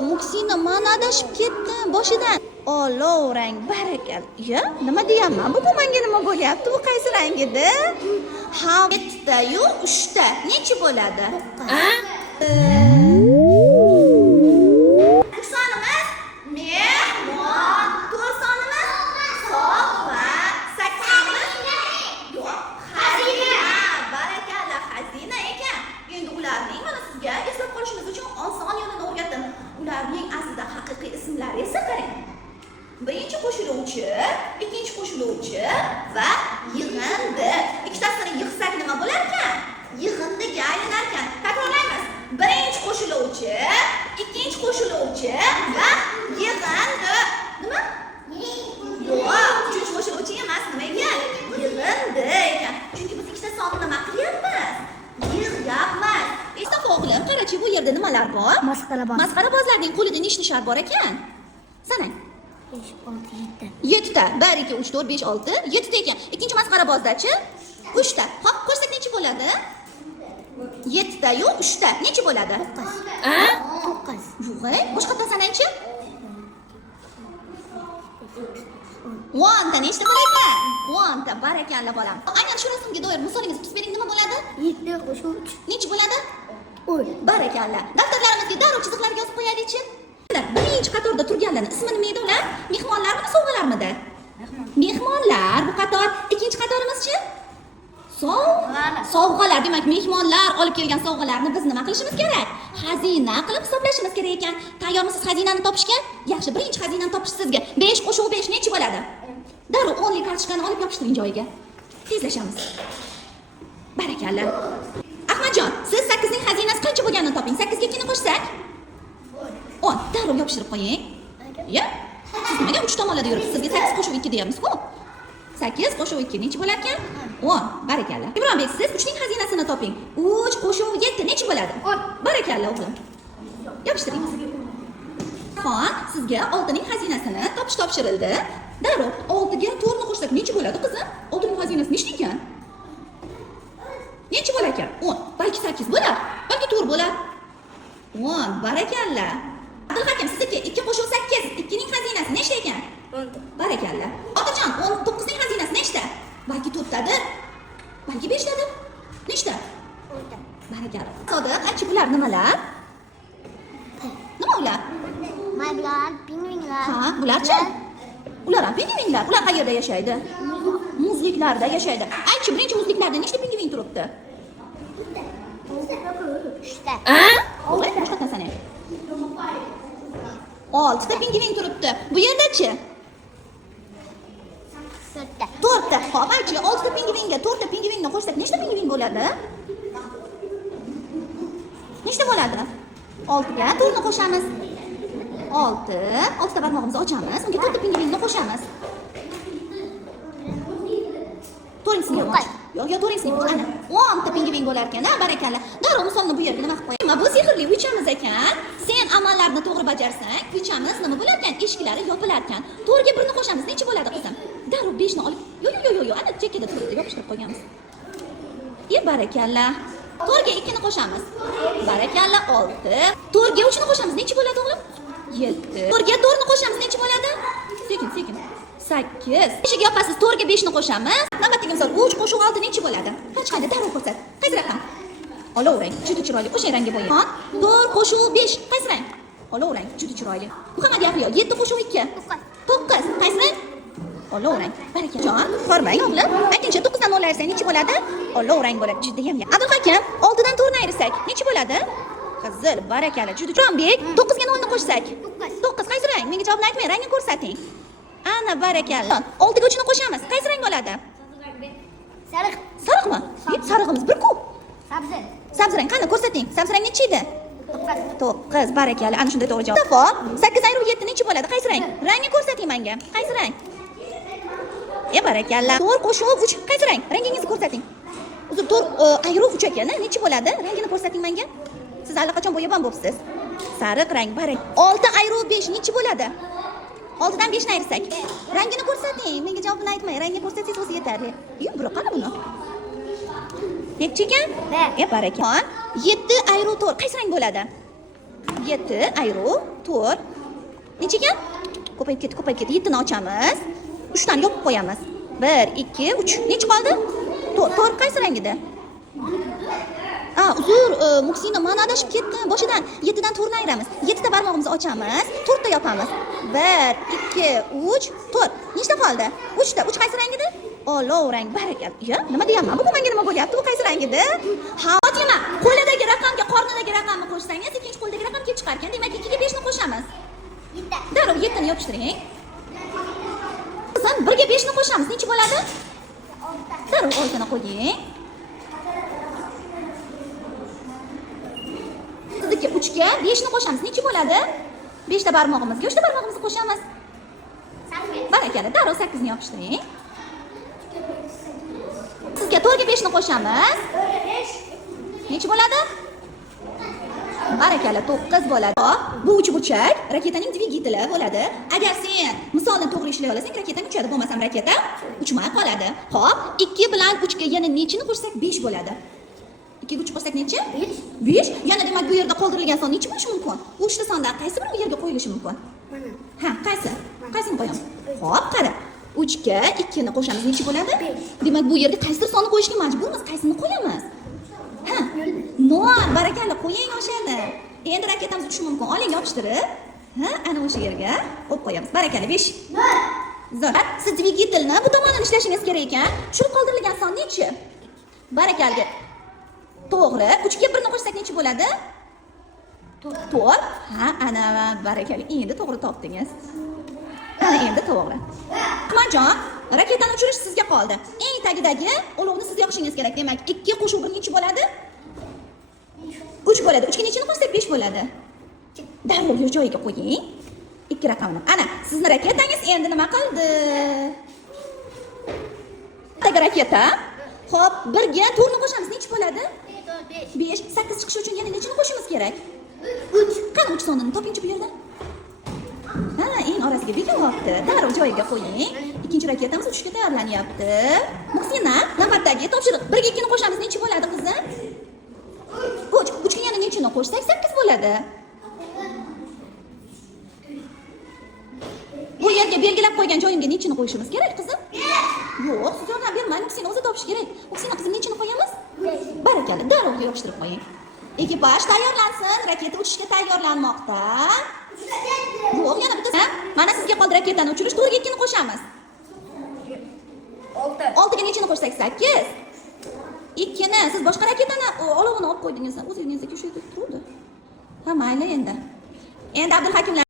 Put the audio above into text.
Muksina man adashib ketdim boshidan. Olov rang barakal. Ya, nima deyapman? Bu menga nima bo'lyapti? Bu qaysi rang edi? Ha, 7ta-yu 3ta. Necha bo'ladi? Sonimiz mehmon. To'rt sonimiz sog' va 8-sonimiz yo'q. Xazina. Barakalla, xazina ekan. Endi ularning mana sizga eslab qolishingiz uchun oson yo'lini o'rgatdim. Ularning aslida haqiqiy ismlari esa qarang. Birinchi qo'shiluvchi, ikkinchi qo'shiluvchi va yig'indi. Ikkitasini yig'sak nima bo'lar ekan? Yig'indiga aylanar ekan. Takrorlaymiz. Birinchi qo'shiluvchi, ikkinchi qo'shiluvchi va yig'indi. Nima? Yo'q, uchinchi qo'shiluvchi emas, nima ekan? Yig'indi ekan. Chunki biz ikkita sonni nima qilyapmiz? Yig'yapmiz. Esda o'g'lim, qarachi bu yerda nimalar bor? Masxaraboz. Masxarabozlarning qo'lida nish-nishlar bor ekan. Sanang. 5, 6, 7 ta. 1 2 3 4 5 6 7 ta ekan. Ikkinchi masxarabozdachi 3 ta. Hop, qo'shsak necha bo'ladi? 7 ta yu 3 ta. Necha bo'ladi? 9. Yo'q, boshqa sanangchi. 10 ta nechta bo'lar ekan? 10 ta. Barakalla bolam. Aynan shu rasmga doir misolingizni tuzib bering, nima bo'ladi? 7 qo'shib 3. Necha bo'ladi? 10. Barakalla. Daftarlarimizga darrov chiziqlarga yozib qo'yaylik-chi. Birinchi qatorda turganlarning ismi nima edi ular? Mehmonlarmi, sovg'alarmidi? Mehmonlar. Bu qator. Ikkinchi qatorimizchi? Sovg'alar. Demak, mehmonlar olib kelgan sovg'alarni biz nima qilishimiz kerak? Xazina qilib hisoblashimiz kerak ekan. Tayyormisiz xazinani topishga? Yaxshi, birinchi xazinani topish sizga 5 qo'shuv 5 necha bo'ladi? Darrov 10 lik kartochkani olib yopishtiring joyiga. Tezlashamiz. Barakalla. Ahmadjon, siz 8 ning xazinasi qancha bo'lganini toping. 8 ga 2 ni qo'shsak? 10. Darrov yopishtirib qo'ying. Ya? Siz nimaga 3 tomonlarda yuribsiz? Sizga 8 qo'shuv 2 deyapmiz-ku. 8 qo'shuv 2 necha bo'lar ekan? 10. Barakalla. Ibrohim, siz 3 ning xazinasini toping. 3 qo'shuv 7 necha bo'ladi? 10. Barakalla o'g'lim. Yopishtiring. Xon, sizga 6 ning xazinasini topish topshirildi. Darrov 6 ga 4 ni qo'shsak necha bo'ladi, qizim? 6 ning xazinasi nechta ekan? Necha bo'lar ekan? 10. Balki 8 bo'lar, balki 4 bo'lar. 10. Barakalla. Abdulhakim, sizniki 2 qo'shuv 8, 2 ning xazinasi nechta ekan? 10. Barakalla. Otajon, 19 ning xazinasi nechta? Balki 4 tadir, balki 5 tadir. Nechta? 10 ta. Barakalla. Sodiq, aychi bular nimalar? Nima ular? Maylar, pingvinlar. Ha, bularchi? Ular ham pingvinlar. Ular qayerda yashaydi? Muzliklarda yashaydi. Aychi, birinchi muzliklarda nechta pingvin turibdi? 3 ta. O'g'lim, boshqa sanang. 6 ta pingvin turibdi. Bu yerdachi? 4 ta. 4 ta. Xo'p, aychi, 6 ta pingvinga 4 ta pingvinni qo'shsak nechta pingvin bo'ladi? Nechta bo'ladi? 6 ga 4 ni qo'shamiz. 6 ta barmog'imizni ochamiz, unga 4 ta pingvinni qo'shamiz. To'ringisini yo'q. Yo'q, to'ringisini yo'q. Ana, 10 ta pingvin bo'lar ekan-a, barakalla. Darrov misolni bu yerga nima qilib qo'yamiz? Bu sehrli uychamiz ekan. Sen amallarni to'g'ri bajarsang, uychamiz nima bo'lar ekan? Eshiklari yopilar ekan. 4 ga 1 ni qo'shamiz, necha bo'ladi qizim? Darrov 5 ni olib. Yo'q, ana chekkada turibdi, yopishtirib qo'yganmiz. Barakalla. 4 ga 2 ni qo'shamiz. Barakalla 6. 4 ga 3 ni qo'shamiz, necha bo'ladi o'g'lim? 7. 4 ga 4 ni qo'shamiz, necha bo'ladi? Sekin. 8. Eshik yopasiz, 4 ga 5 ni qo'shamiz. Navbatdagi misol 3 qo'shuv 6 necha bo'ladi? Hech qanday darrov ko'rsat. Qaysi raqam? Olovrang, juda chiroyli. O'sha rangga bo'yang. 4 qo'shuv 5. Qaysi rang? Olovrang, juda chiroyli. Muhammad Yahyo, 7 qo'shuv 2. 9. Qaysi rang? Olovrang. Barakajon, qormang o'g'lim. Aytingchi, 9 dan 0 ayirsak necha bo'ladi? Olovrang bo'ladi. Juda ham. Abdulhakim, 6 dan 4 ni ayirsak necha bo'ladi? Qizil, barakalla. Juda. Jonbek, 9 ga 0 ni qo'shsak? 9. Qaysi rang? Menga javobni aytmang, rangni ko'rsating. Ana, barakalla. 6 ga 3 ni qo'shamiz. Qaysi rang bo'ladi? Sariq. Sariqmi? Sarig'imiz bir-ku. Sabzi. Sabzi rang qani ko'rsating. Sabzi rang necha edi? 9. Barakalla. Ana shunday to'g'ri javob. Tafo, 8 ayru 7 necha bo'ladi? Qaysi rang? Rangni ko'rsating menga. Qaysi rang? Barakalla. 4 qo'shuv 3. Qaysi rang? Rangingizni ko'rsating. Uzr, 4 ayru 3 ekan. Necha bo'ladi? Rangini ko'rsating menga. Siz allaqachon bo'yaban bo'libsiz. Sariq rang. Barak. 6 ayru 5 necha bo'ladi? 6 dan 5 ni ayirsak. Rangini ko'rsating. Menga javobini aytmang. Rangini ko'rsatsangiz o'zi yetarli. Bura qani buni? Necha ekan? Barakalla. 7 ayru 4. Qaysi rang bo'ladi? 7 ayru 4 necha ekan? Ko'payib ketdi, ko'payib ketdi. 7 ni ochamiz. 3 tani yopib qo'yamiz. 1 2 3 necha qoldi? 4 qaysi rangida? Uzr, Muksina mana adashib ketdim. Boshidan 7 dan 4 ni ayiramiz. 7 ta barmog'imizni ochamiz, 4 ta yopamiz. 1 2 3 4. Nechta qoldi? 3 ta. 3 qaysi rangida? Olov rang. Barakal. Ya, nima deyapman? Bu menga nima bo'lyapti? Bu qaysi rangida? Ha, Fatima, qo'lidagi raqamga qornidagi raqamni qo'shsangiz, ikkinchi qo'ldagi raqam kelib chiqar ekan. Demak, 2 ga 5 ni qo'shamiz. Darrov 7 ni yopishtiring. Qizim, 1 ga 5 ni qo'shamiz. Necha bo'ladi? Darrov 6 ni qo'ying. Sizniki 3 ga 5 ni qo'shamiz. Necha bo'ladi? 5 ta barmog'imizga 3 ta barmog'imizni qo'shamiz. Barakalla, darrov 8 ni yopishtiring. Sizga 4 ga 5 ni qo'shamiz. Necha bo'ladi? Barakalla, 9 bo'ladi. Bu uchburchak raketaning dvigateli bo'ladi. Agar sen misolni to'g'ri ishlay olasang, raketang uchadi, bo'lmasam raketa uchmay qoladi. Xo'p, 2 bilan 3 ga yana nechini qo'shsak 5 bo'ladi. 2 ga 3 qo'shsak necha? 5. Yana demak bu yerda qoldirilgan son necha bo'lishi mumkin? 3 ta sondan qaysi biri bu yerga qo'yilishi mumkin? Ha, qaysi? Qaysini qo'yamiz? Xo'p, qara. 3 ga 2 ni qo'shamiz, necha bo'ladi? Demak, bu yerga qaysidir sonni qo'yishga majburmiz. Qaysini qo'yamiz? Ha, non, barakalla, qo'ying o'shani. Endi raketamiz uchishi mumkin. Oling, yopishtirib. Ha, ana o'sha yerga qo'yib qo'yamiz. Barakalla, 5. Zo'r. Siz dvigatelni bu tomondan ishlashingiz kerak ekan. Tushirib qoldirilgan son necha? Barakalla. To'g'ri. 3 ga 1 ni qo'shsak necha bo'ladi? 4. Ha, ana barakalla. Endi to'g'ri topdingiz. Ana endi to'g'ri. Qahramonjon, raketani uchirish sizga qoldi. Eng tagidagi olovni siz yoqishingiz kerak. Demak, 2 qo'shib 1 necha bo'ladi? 3 bo'ladi. 3 ga nechani qo'shsak 5 bo'ladi. Darrov joyiga qo'ying. 2 raqamni. Ana, sizning raketangiz endi nima qildi? Tagi raketa. Xo'p, 1 ga 4 ni qo'shamiz, necha bo'ladi? 5. 8 chiqishi uchun yana nechani qo'shishimiz kerak? 3. Qani 3 sonini topingchi bu yerda. Ha, eng orasiga bekyapti. Darrov joyiga qo'ying. Ikkinchi raketamiz uchishga tayyorlanyapti. Muksina, navbatdagi topshiriq. 1 ga 2 ni qo'shamiz, necha bo'ladi qizim? 3. 3 ga yana nechani qo'shsak 8 bo'ladi. Bu yerga belgilab qo'ygan joyimga nechani qo'yishimiz kerak qizim? Yo'q, siz yordam bermang. Muksina o'zi topish kerak. Muksina qizim, nechani qo'yamiz? Barakalla, darrov yopishtirib qo'ying. Ekipaj tayyorlansin. Raketa uchishga tayyorlanmoqda. Yo'q, yana bitta. Mana sizga qoldi raketani uchirish. 4 ga 2 ni qo'shamiz. 6. 6 ga nechani qo'shsak 8. 2 ni siz boshqa raketani olovini olib qo'ydingiz. O'zingizga shu yerda turdi. Ha, mayli endi. Endi Abdulhakimlar